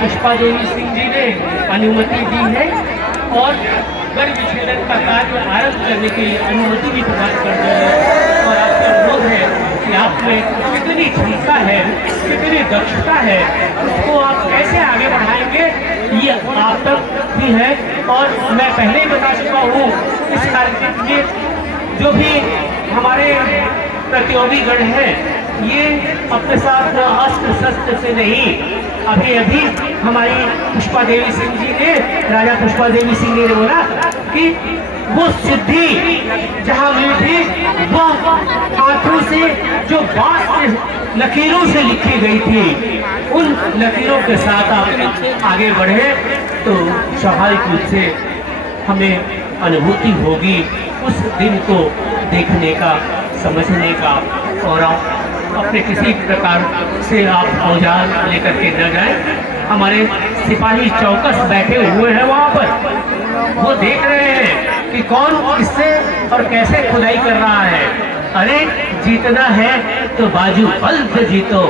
पुष्पा देवी सिंह जी ने अनुमति दी है और गढ़ विच्छेदन का कार्य आरंभ करने के लिए अनुमति भी प्रदान कर दी है। और आपसे अनुरोध है कि आप में कितनी क्षमता है, कितनी दक्षता है, उसको आप कैसे आगे बढ़ाएंगे, ये आप तक भी है। और मैं पहले ही बता चुका हूँ, इस कार्यक्रम में जो भी हमारे प्रतियोगी गण हैं, ये अपने साथ अस्त्र शस्त्र से नहीं, अभी हमारी पुष्पा देवी सिंह जी ने, राजा पुष्पा देवी सिंह ने बोला कि वो सिद्धि जहाँ मिली थी वो हाथों से जो बांस के लकीरों से लिखी गई थी, उन लकीरों के साथ आप आगे बढ़े तो स्वाभाविक रूप से हमें अनुभूति होगी उस दिन को देखने का, समझने का। और अपने किसी प्रकार से आप औजार लेकर के न जाएं। हमारे सिपाही चौकस बैठे हुए हैं वहाँ पर, वो देख रहे हैं कि कौन किससे और कैसे खुदाई कर रहा है। अरे जीतना है तो बाजू बल से जीतो,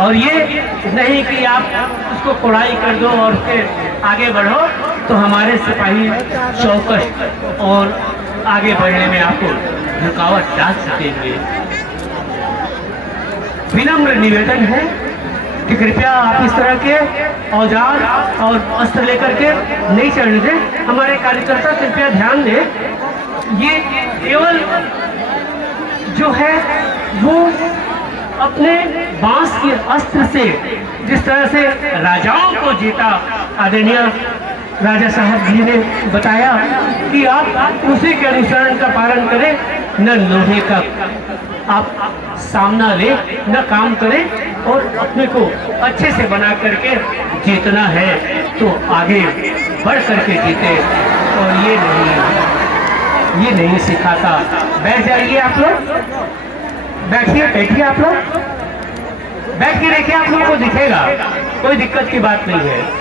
और ये नहीं कि आप उसको खुदाई कर दो और फिर आगे बढ़ो। तो हमारे सिपाही चौकस और आगे बढ़ने में आपको रुकावट डाल सकेंगे। विनम्र निवेदन है कि कृपया आप इस तरह के औजार और अस्त्र लेकर के नहीं चढ़ने दें। हमारे कार्यकर्ता कृपया ध्यान दें, ये केवल जो है वो अपने बांस के अस्त्र से जिस तरह से राजाओं को जीता, आदरणीय राजा साहब जी ने बताया कि आप उसी के अनुसरण का पालन करें, न लोहे का आप सामना ले, न काम करें, और अपने को अच्छे से बना करके जीतना है तो आगे बढ़ करके जीते। और ये नहीं सिखाता। बैठ जाइए आप लोग, बैठिए आप लोग, बैठ के देखिए, आप लोगों को दिखेगा, कोई दिक्कत की बात नहीं है।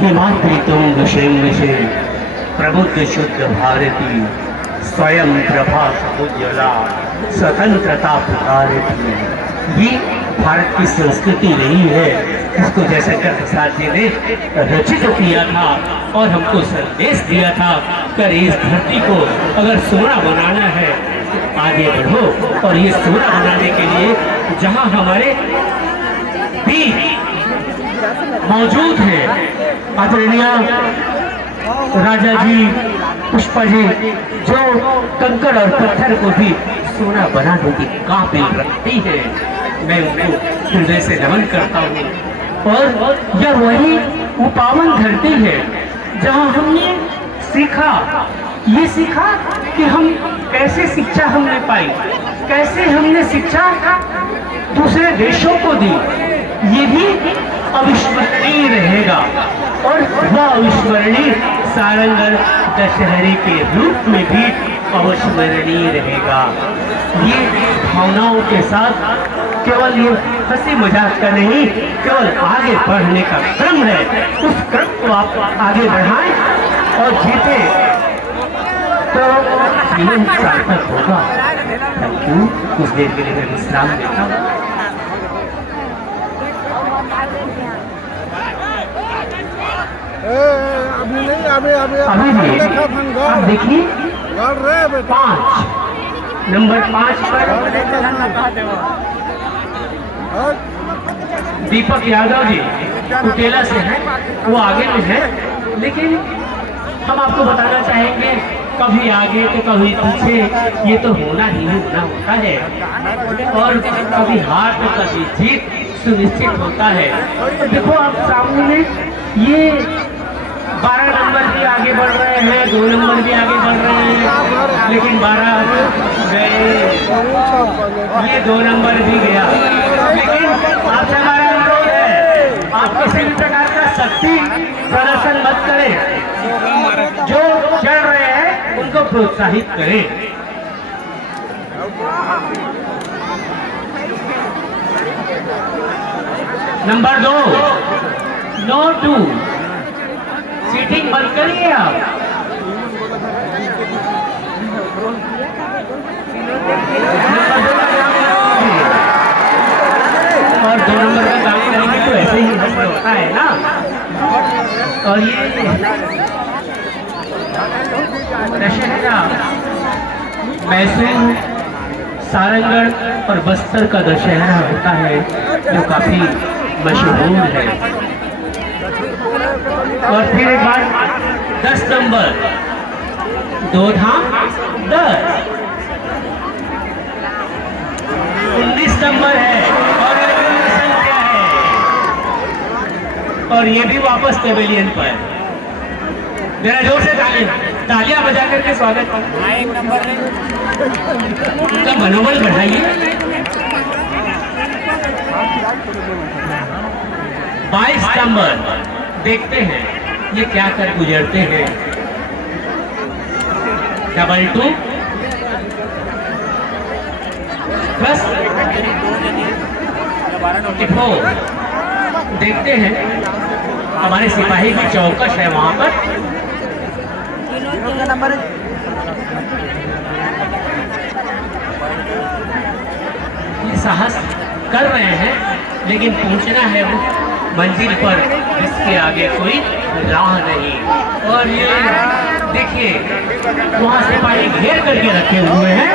हिमाद्री तुंग श्रृंग से प्रबुद्ध शुद्ध भारती, स्वयं प्रभा उज्ज्वला स्वतंत्रता पुकारती। ये भारत की संस्कृति रही है, इसको जयशंकर प्रसाद जी ने रचित किया था और हमको संदेश दिया था कि इस धरती को अगर सोना बनाना है तो आगे बढ़ो। और ये सोना बनाने के लिए जहाँ हमारे भी मौजूद है, आदरणीय राजा जी, पुष्पा जी, जो कंकड़ और पत्थर को भी सोना बनाने की काबिल रखती है, मैं उनको हृदय से नमन करता हूँ। और यह वही वो पावन धरती है जहाँ हमने सीखा, ये सीखा कि हम कैसे शिक्षा हमने पाई, कैसे हमने शिक्षा दूसरे देशों को दी, ये भी अविस्मरणीय रहेगा। और वह अविस्मरणीय सारंगढ़ दशहरे के रूप में भी अविस्मरणीय रहेगा। ये भावनाओं के साथ केवल ये हंसी मजाक का नहीं, केवल आगे बढ़ने का क्रम है, उस क्रम को आप आगे बढ़ाएं और जीते तो जीवन सार्थक होगा। Thank you. कुछ देर के लिए मैं विश्राम देता हूँ। अभी नहीं, अभी आप देखिए 5 नंबर 5 पर दीपक यादव जी कुटेला से हैं, वो आगे में है, लेकिन हम आपको बताना चाहेंगे कभी आगे तो कभी पीछे, ये तो होना ही होना होता है। और कभी हार तो कभी जीत सुनिश्चित होता है। देखो आप सामने में ये 12 नंबर भी आगे बढ़ रहे हैं, 2 नंबर भी आगे बढ़ रहे हैं, लेकिन 12 गए, ये 2 नंबर भी गया। लेकिन आपसे हमारा अनुरोध है, आप किसी भी प्रकार का शक्ति प्रदर्शन मत करें, जो चल रहे हैं उनको प्रोत्साहित करें। नंबर 2 नो 2, सीटिंग बंद करिए आप। और 2 नंबर का काम करेंगे तो ऐसे ही होता है ना। और ये दशहरा मैसूर, सारंगढ़ और बस्तर का दशहरा होता है जो काफी मशहूर है। और फिर एक बार 10 नंबर, 2 धाम 10, 19 नंबर है और संख्या है। और ये भी वापस पेवेलियन पर। जरा जोर से तालियां बजा करके स्वागत उनका मनोबल बढ़ाइए। 22 नंबर, देखते हैं ये क्या कर गुजरते हैं। 22 प्लस 44, देखते हैं हमारे सिपाही की चौकस है वहां पर। ये साहस कर रहे हैं लेकिन पहुंचना है वो मंजिल पर जिसके आगे कोई राह नहीं। और ये देखिए वहां सिपाही घेर करके रखे हुए हैं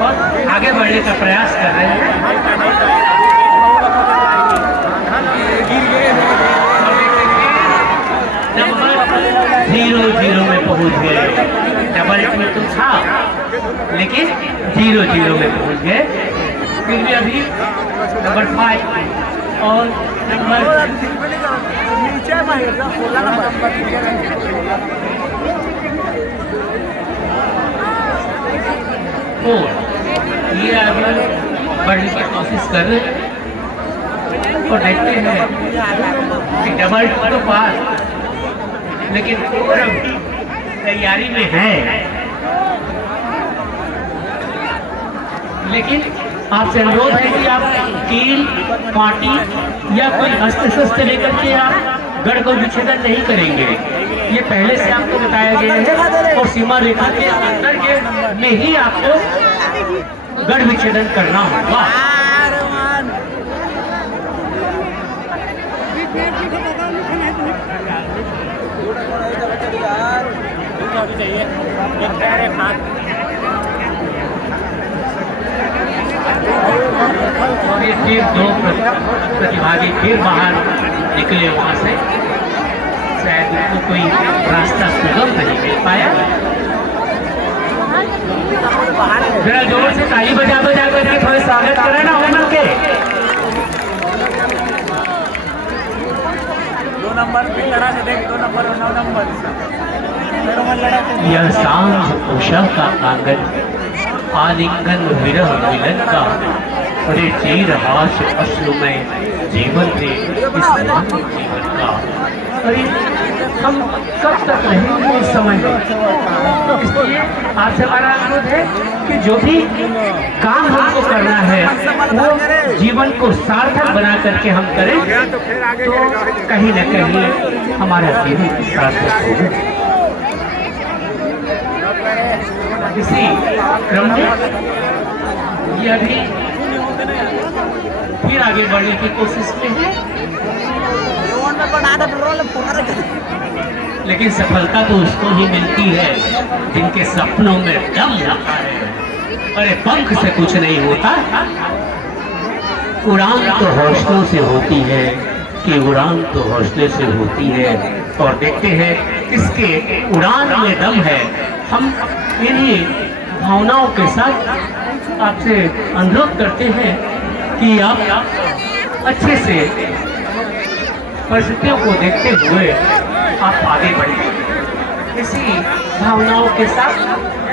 और आगे बढ़ने का प्रयास कर रहे हैं। 0-0 में पहुंच गए। डबल में तो था लेकिन 0-0 में पहुंच गए। फिर भी अभी नंबर 5 और नंबर 4 ये अभी बढ़ने की कोशिश कर रहे हैं। और देखते हैं कि डबल तो पास लेकिन तैयारी में है। लेकिन आपसे अनुरोध है कि आप कील, कांटी या कोई अस्त्र शस्त्र लेकर के आप गढ़ को विच्छेदन नहीं करेंगे। ये पहले से आपको बताया गया है और सीमा रेखा के अंदर के में ही आपको गढ़ विच्छेदन करना होगा। फिर 2 प्रतिभागी फिर बाहर निकले वहां से। शायद उनको कोई रास्ता सुगम नहीं मिल पाया। जरा जोर से ताली बजा बजा करके थोड़े स्वागत करें ना उमर के। 2 नंबर की तरह से देख, 2 नंबर और 9 नंबर। यह सांझ उषा का आंगन, आलिंगन विरह मिलन का, अरे चीर हाश अश्रु में जीवन थे इस जीवन का। अरे हम कब तक रहेंगे इस समय में। इसलिए आपसे हमारा अनुरोध है कि जो भी काम हमको करना है वो जीवन को सार्थक बना करके हम करें तो कहीं न कहीं हमारा जीवन सार्थक होगा। इसी क्रम में ये अभी फिर आगे बढ़ने की कोशिश में है लेकिन सफलता तो उसको ही मिलती है जिनके सपनों में दम होता है। अरे पंख से कुछ नहीं होता, उड़ान तो हौसलों से होती है कि उड़ान तो हौसले से होती है। और देखते हैं किसके उड़ान में दम है। हम इन्हीं भावनाओं के साथ आपसे अनुरोध करते हैं कि आप अच्छे से परिस्थितियों को देखते हुए आप आगे बढ़ें। इसी भावनाओं के साथ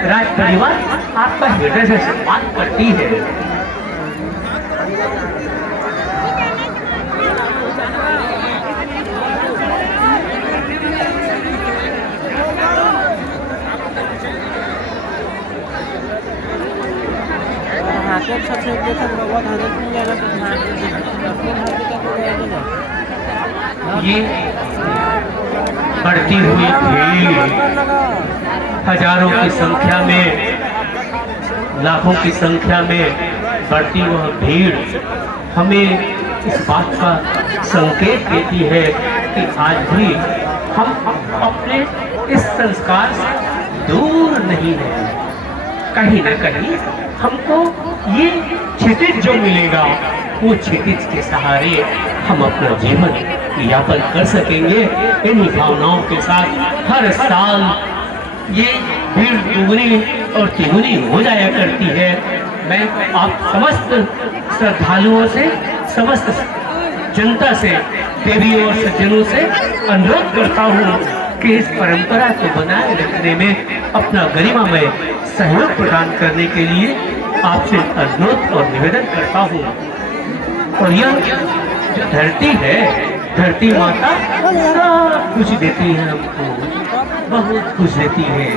राज परिवार आपका हृदय से सम्मान करती है। सबसे बहुत ये बढ़ती हुई भीड़, हजारों की संख्या में, लाखों की संख्या में बढ़ती वह भीड़ हमें इस बात का संकेत देती है कि आज भी हम अपने इस संस्कार से दूर नहीं हैं। कहीं न कहीं हमको ये क्षितिज जो मिलेगा, वो क्षितिज के सहारे हम अपना जीवन यापन कर सकेंगे। इन्हीं भावनाओं के साथ हर साल ये भीड़ दुगनी और तिगुनी हो जाया करती है। मैं आप समस्त श्रद्धालुओं से, समस्त जनता से, देवियों और सज्जनों से अनुरोध करता हूँ कि इस परंपरा को बनाए रखने में अपना गरिमामय सहयोग प्रदान करने के लिए आपसे अनुरोध और निवेदन करता हूँ। और यह जो धरती है, धरती माता सब कुछ देती है हमको, बहुत कुछ देती है।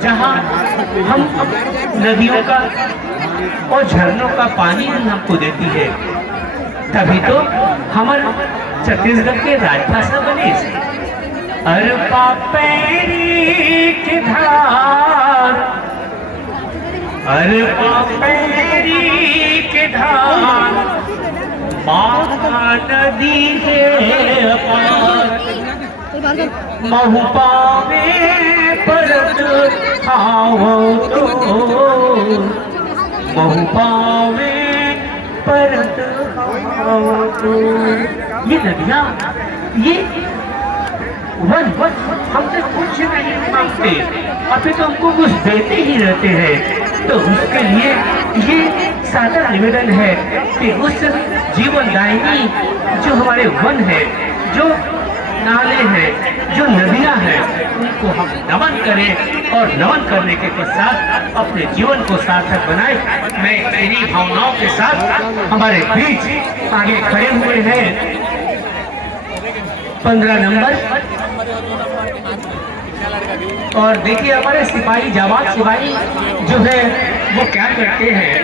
जहाँ हम नदियों का और झरनों का पानी भी हमको देती है, तभी तो हमारे छत्तीसगढ़ के राजभाषा बनी। अरपा पैरी की धार, अरपा पैरी की धार, माता नदी है अपार, महु पावे परत आओ तो, महु पावे परत आओ तो। ये नदियाँ, ये वन हमसे कुछ नहीं मांगते, अभी तो हमको कुछ देते ही रहते हैं। तो उसके लिए ये सादा निवेदन है कि उस जीवनदायिनी जो हमारे वन है, जो नाले हैं, जो नदियां हैं, उनको हम नमन करें और नमन करने के पश्चात अपने जीवन को सार्थक बनाए। मैं इन्हीं भावनाओं के साथ हमारे बीच आगे खड़े हुए हैं 15 नंबर, और देखिए हमारे सिपाही, जवान सिपाही जो है वो क्या करते हैं।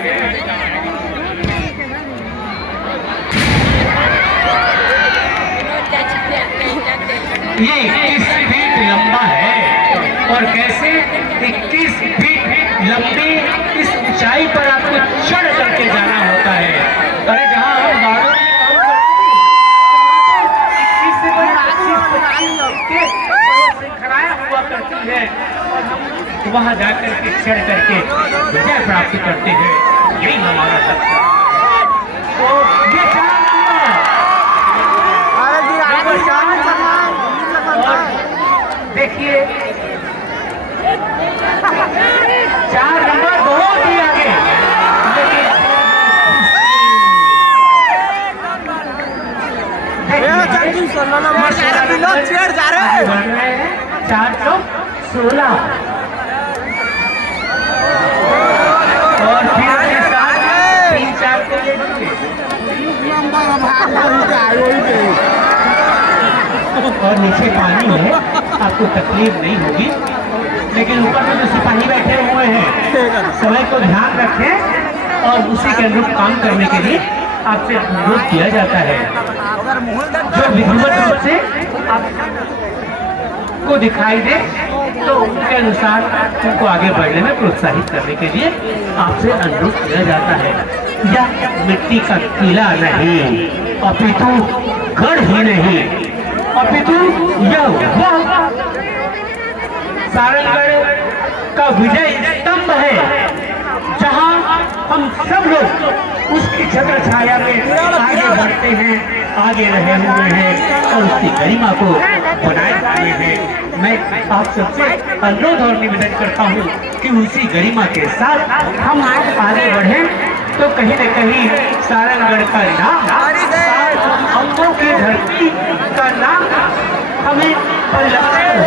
ये 21 फीट लंबा है और कैसे 21 फीट लंबी इस ऊंचाई पर आपको चढ़ करके जाना होता है। अरे जहाँ हम गाड़ों में खड़ाया हुआ करती है और हम वहाँ जाकर के चढ़ करके विजय प्राप्त करते हैं। यही हमारा लक्ष्य है। तो ये देखिए 4 नंबर बहुत ही आगे, लेकिन 416 और फिर 3-4 को ले और नीचे पानी है, आपको तकलीफ नहीं होगी। लेकिन ऊपर में जो सिपाही बैठे हुए हैं, समय को ध्यान रखें और उसी के अनुरूप काम करने के लिए आपसे अनुरोध किया जाता है। जो विधिवत रूप से आपको दिखाई दे तो उनके अनुसार उनको आगे बढ़ने में प्रोत्साहित करने के लिए आपसे अनुरोध किया जाता है। यह मिट्टी का किला नहीं, अपितु गढ़ ही नहीं, अपितु यह वह सारंगगढ़ का विजय स्तंभ है, जहां हम सब लोग उसकी छत्र छाया में आगे बढ़ते हैं, आगे रहे हुए हैं और उसकी गरिमा को बनाए हुए हैं। मैं आप सबसे अनुरोध और निवेदन करता हूँ कि उसी गरिमा के साथ हम आगे बढ़ें, तो कहीं न कहीं सारंगगढ़ का नाम, अंगों की धरती का नाम हमें परिलक्षित हो।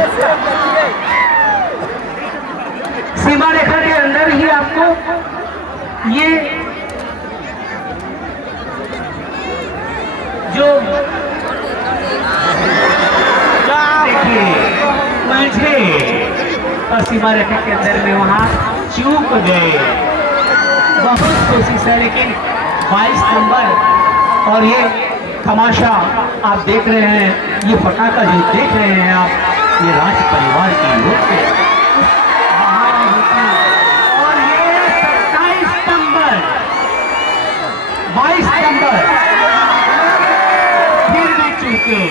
सीमा रेखा के अंदर ही आपको ये जो देखिए मुझे और सीमा रेखा के अंदर में वहाँ चूक गए। बहुत कोशिश है, लेकिन 22 नंबर और ये तमाशा आप देख रहे हैं, ये पटाखा जो देख रहे हैं आप, ये राज परिवार की ओर से और ये 27 सितंबर 22 सितंबर फिर भी चूके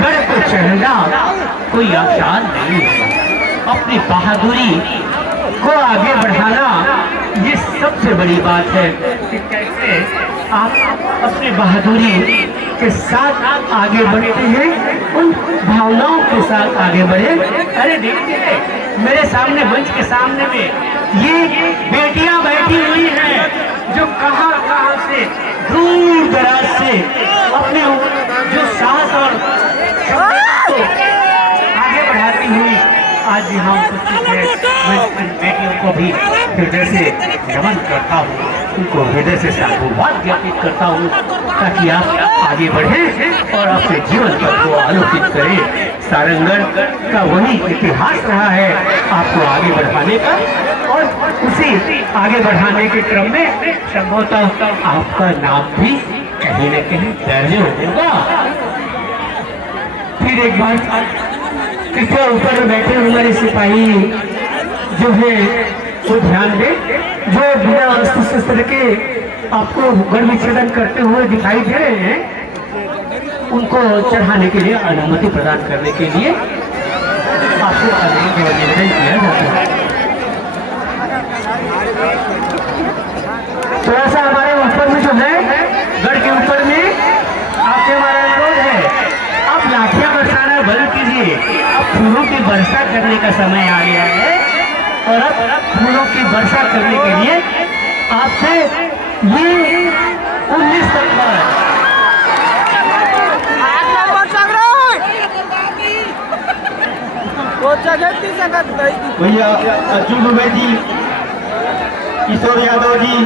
गढ़ को चढ़ना कोई आसान नहीं है। अपनी बहादुरी को आगे बढ़ाना ये सबसे बड़ी बात है कि कैसे आप अपनी बहादुरी के साथ आगे बढ़ते हैं, उन भावनाओं के साथ आगे बढ़े। अरे देखिए मेरे सामने मंच के सामने में ये बेटियां बैठी हुई हैं जो कहां कहां से दूर दराज से अपने जो साहस और क्षमता को आगे बढ़ाती हुई आज यहाँ उपस्थित है। मैं इन बेटियों को भी हृदय से नमन करता हूँ, उनको हृदय से साधुवाद ज्ञापित करता हूँ ताकि आप आगे बढ़ें और अपने जीवन पथ को आलोकित करें। सारंगढ़ का वही इतिहास रहा है आपको आगे बढ़ाने का, और उसी आगे बढ़ाने के क्रम में संभवतः आपका नाम भी कहीं न कहीं दर्ज होगा। फिर एक बार कृपया ऊपर में बैठे हमारे सिपाही जो है वो ध्यान दे, जो बिना अस्त्र शस्त्र के आपको गढ़ विच्छेदन करते हुए दिखाई दे रहे हैं, उनको चढ़ाने के लिए अनुमति प्रदान करने के लिए आपको निवेदन किया जाता है। थोड़ा सा हमारे ऊपर में जो है गढ़ के ऊपर में आपसे हमारा अनुरोध है, आप लाठियां बरसाना बंद कीजिए। अब फूलों की वर्षा करने का समय आ गया है और अब फूलों की वर्षा करने के लिए आपसे ये 19 सितंबर भैया अर्जुन दुबे जी, किशोर यादव जी,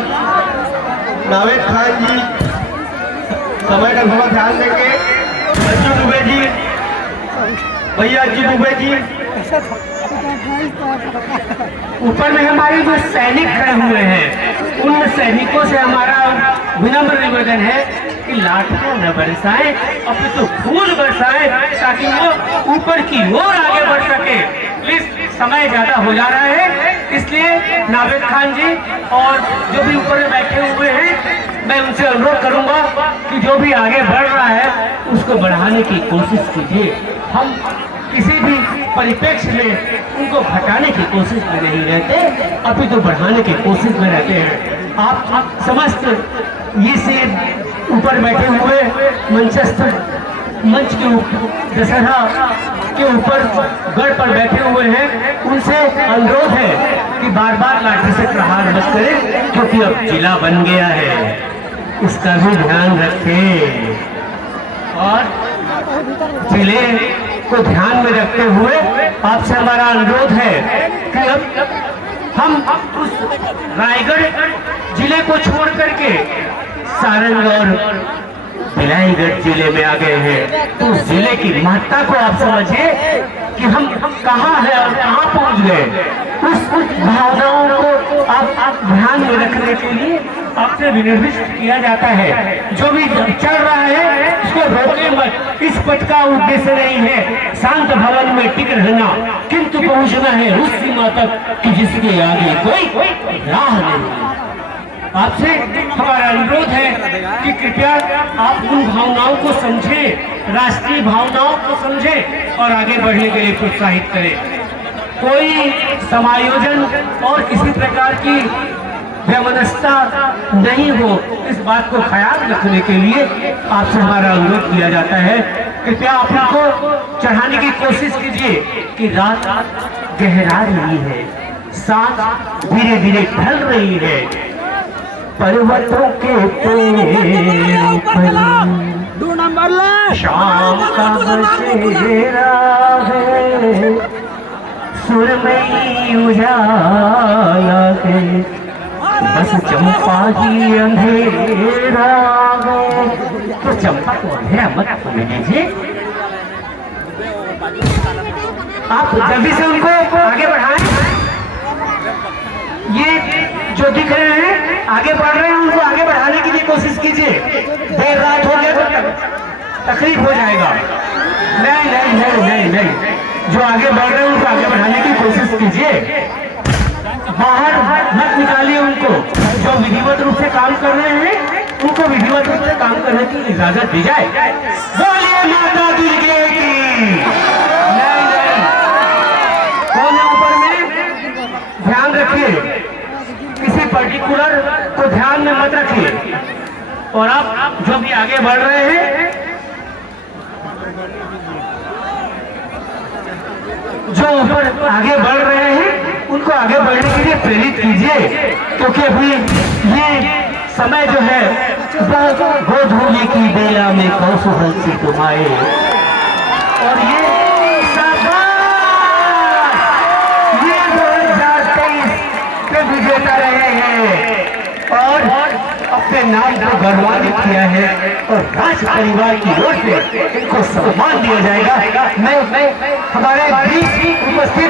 नावेद खान जी, समय का थोड़ा ध्यान देंगे। अर्जुन दुबे जी, भैया अर्जुन दुबे जी, ऊपर में हमारे जो सैनिक खड़े हुए हैं, उन सैनिकों से हमारा विनम्र निवेदन है कि लाठियां न बरसाएं, अपितु फूल बरसाएं ताकि वो ऊपर की ओर आगे बढ़ सके। प्लीज, समय ज्यादा हो जा रहा है, इसलिए नावेद खान जी और जो भी ऊपर में बैठे हुए हैं, मैं उनसे अनुरोध करूंगा कि जो भी आगे बढ़ रहा है उसको बढ़ाने की कोशिश कीजिए। हम किसी भी परिप्रेक्ष्य में उनको घटाने की कोशिश में नहीं रहते, अभी तो बढ़ाने की कोशिश में रहते हैं। आप समस्त ये से ऊपर बैठे हुए मंचस्थ मंच के दशहरा के ऊपर गढ़ पर बैठे हुए हैं, उनसे अनुरोध है कि बार बार लाठी से प्रहार मत करें, क्योंकि अब जिला बन गया है, इसका भी ध्यान रखें। और जिले को ध्यान में रखते हुए आपसे हमारा अनुरोध है कि अब हम उस रायगढ़ जिले को छोड़ करके सारंग और भिलाईगढ़ जिले में आ गए हैं। तो उस जिले की महत्ता को आप समझिए कि हम कहाँ हैं और कहाँ पहुँच गए। उस भावनाओं को आप ध्यान में रखने के लिए आपसे विनिर्दिष्ट किया जाता है। जो भी चल रहा है उसको रोके मत, इस पथ का उद्देश्य नहीं है शांत भवन में टिक रहना, किंतु पहुंचना है उस सीमा तक कि जिसके आगे कोई राह नहीं। आपसे हमारा अनुरोध है कि कृपया आप उन भावनाओं को समझें, राष्ट्रीय भावनाओं को समझें और आगे बढ़ने के लिए प्रोत्साहित करें। कोई समायोजन और किसी प्रकार की वैमनस्यता नहीं हो, इस बात को ख्याल रखने के लिए आपसे हमारा अनुरोध किया जाता है। कृपया आप उनको चढ़ाने की कोशिश कीजिए कि रात गहरा रही है, सांस धीरे धीरे ढल रही है, पर्वतों के पेड़ पर शाम का बसेरा है, सुरमई उजाला है, बस चंपा ही अंधेरा है। तो चंपा को अंधेरा मत होने दीजिए, आप जल्दी से उनको आगे बढ़ाएं। ये जो दिख रहे हैं आगे बढ़ रहे हैं उनको आगे बढ़ाने की भी कोशिश कीजिए। देर रात हो गया तो तकलीफ हो जाएगा। नहीं नहीं नहीं नहीं नहीं, जो आगे बढ़ रहे हैं उनको आगे बढ़ाने की कोशिश कीजिए, बाहर मत निकालिए उनको। जो विधिवत रूप से काम कर रहे हैं उनको विधिवत रूप से काम करने की इजाजत दी जाए। बोलिए माता दुर्गे की। नहीं नहीं, कौन है ऊपर में? ध्यान रखिए, किसी पर्टिकुलर को ध्यान में मत रखिए। और आप जो भी आगे बढ़ रहे हैं, जो ऊपर आगे बढ़ रहे हैं उनको आगे बढ़ने के लिए प्रेरित कीजिए, क्योंकि अभी ये समय जो है गोधूली की बेला में कौशल से तुम्हारे, और ये 2023 के विजेता रहे हैं और अपने नाम को गौरवान्वित किया है और राज परिवार की ओर से इनको सम्मान दिया जाएगा। मैं हमारे बीच उपस्थित